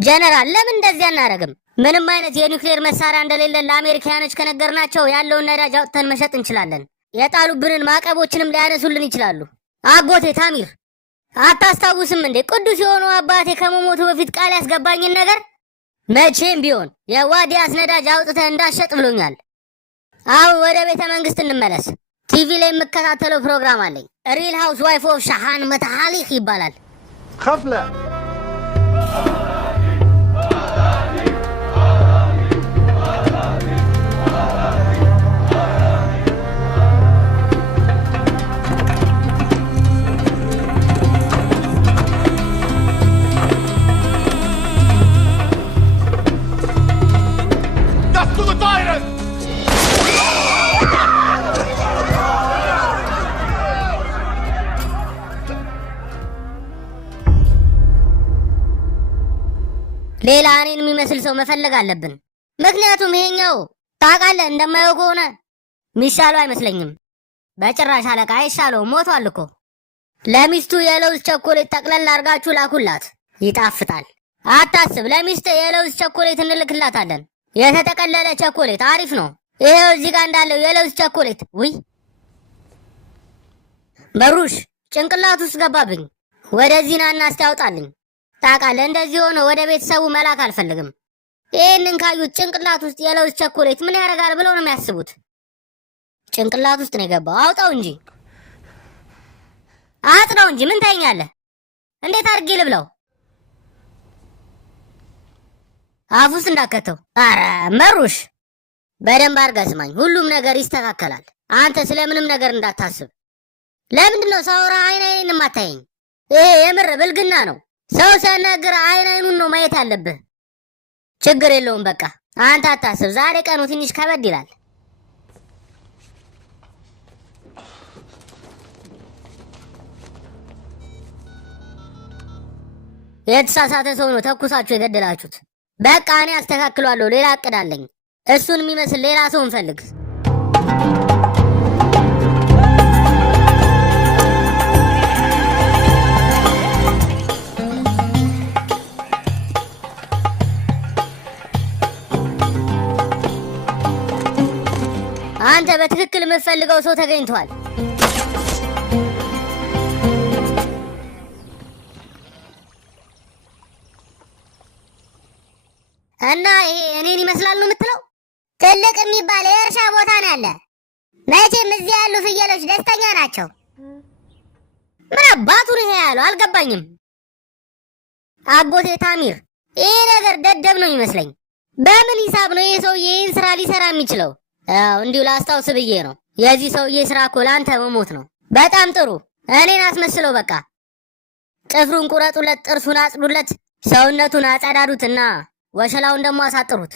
ጀነራል ለምን እንደዚህ አናረግም? ምንም አይነት የኒውክሌር መሳሪያ እንደሌለ ለአሜሪካኖች ከነገርናቸው ያለውን ነዳጅ አውጥተን መሸጥ እንችላለን። የጣሉብንን ማዕቀቦችንም ሊያነሱልን ይችላሉ። አጎቴ ታሚር አታስታውስም እንዴ? ቅዱስ የሆነው አባቴ ከመሞቱ በፊት ቃል ያስገባኝን ነገር? መቼም ቢሆን የዋዲያስ ነዳጅ አውጥተህ እንዳሸጥ ብሎኛል። አሁን ወደ ቤተ መንግስት እንመለስ። ቲቪ ላይ የምከታተለው ፕሮግራም አለኝ። ሪል ሃውስ ዋይፍ ኦፍ ሻሃን መታሃሊክ ይባላል። خفلة ሌላ እኔን የሚመስል ሰው መፈለግ አለብን። ምክንያቱም ይሄኛው ታውቃለህ እንደማየው ከሆነ ሚሻለው አይመስለኝም። በጭራሽ አለቃ አይሻለውም፣ ሞቷል እኮ። ለሚስቱ የለውዝ ቸኮሌት ጠቅለል አድርጋችሁ ላኩላት፣ ይጣፍጣል። አታስብ፣ ለሚስት የለውዝ ቸኮሌት እንልክላታለን። የተጠቀለለ ቸኮሌት አሪፍ ነው። ይሄው እዚህ ጋር እንዳለው የለውዝ ቸኮሌት። ውይ መሩሽ ጭንቅላት ውስጥ ገባብኝ። ወደዚህ ናና እስቲ አውጣልኝ። ታውቃለህ እንደዚህ ሆኖ ወደ ቤተሰቡ መላክ አልፈልግም። ይህንን ካዩት ጭንቅላት ውስጥ የለውዝ ቸኮሌት ምን ያደርጋል ብለው ነው የሚያስቡት። ጭንቅላት ውስጥ ነው የገባው። አውጣው እንጂ አጥነው እንጂ ምን ታይኛለህ? እንዴት አድርጌ ልብለው? አፍ ውስጥ እንዳከተው። አረ መሩሽ በደንብ አድርገህ ስማኝ፣ ሁሉም ነገር ይስተካከላል። አንተ ስለምንም ነገር እንዳታስብ። ለምንድነው ሳወራ አይን አይኔን የማታየኝ? ይሄ የምር ብልግና ነው። ሰው ሲያናግር አይን አይኑን ነው ማየት ያለብህ። ችግር የለውም በቃ አንተ አታስብ። ዛሬ ቀኑ ትንሽ ከበድ ይላል። የተሳሳተ ሰው ነው ተኩሳችሁ የገደላችሁት። በቃ እኔ አስተካክሏለሁ። ሌላ እቅድ አለኝ። እሱን የሚመስል ሌላ ሰው እንፈልግ። አንተ በትክክል የምትፈልገው ሰው ተገኝቷል። እና ይሄ እኔን ይመስላል ነው የምትለው? ትልቅ የሚባል የእርሻ ቦታ ነው ያለ። መቼም እዚህ ያሉ ፍየሎች ደስተኛ ናቸው። ምን አባቱ ነው ይሄ ያለው? አልገባኝም። አጎቴ ታሚር ይሄ ነገር ደደብ ነው ይመስለኝ። በምን ሂሳብ ነው ይሄ ሰውዬ ይህን ስራ ሊሰራ የሚችለው? ያው እንዲሁ ላስታውስ ብዬ ነው። የዚህ ሰውዬ ስራ እኮ ለአንተ መሞት ነው። በጣም ጥሩ። እኔን አስመስለው በቃ። ጥፍሩን ቁረጡለት፣ ጥርሱን አጽዱለት፣ ሰውነቱን አጸዳዱትና ወሸላውን ደግሞ አሳጥሩት።